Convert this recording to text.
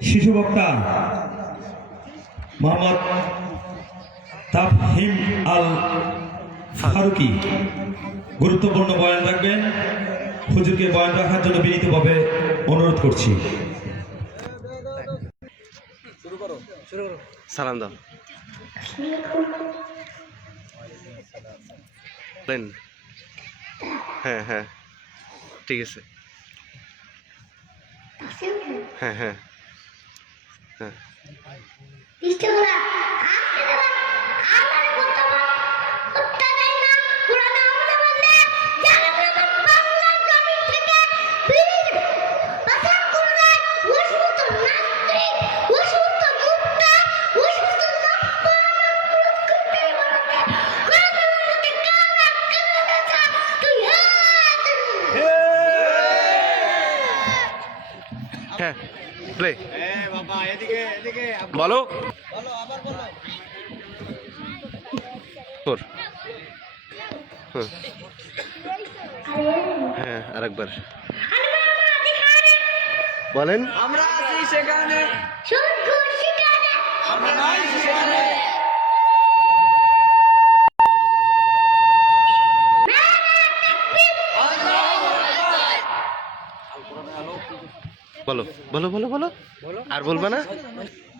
শিশু বক্তা মোহাম্মদ তাফহিম আল ফারুকি গুরুত্বপূর্ণ বয়ান রাখবেন। হুজুরকে বয়ান রাখার জন্য বিনীতভাবে অনুরোধ করছি। সালাম দাও। হ্যাঁ হ্যাঁ ঠিক আছে। হ্যাঁ হ্যাঁ হ্যাঁ হ্যাঁ প্লে বলো হ্যাঁ আরেকবার বলেন। আমরা আছি সেখানে, আমরা নাই সেখানে। বলো বলো বলো বলো আর বলবা না।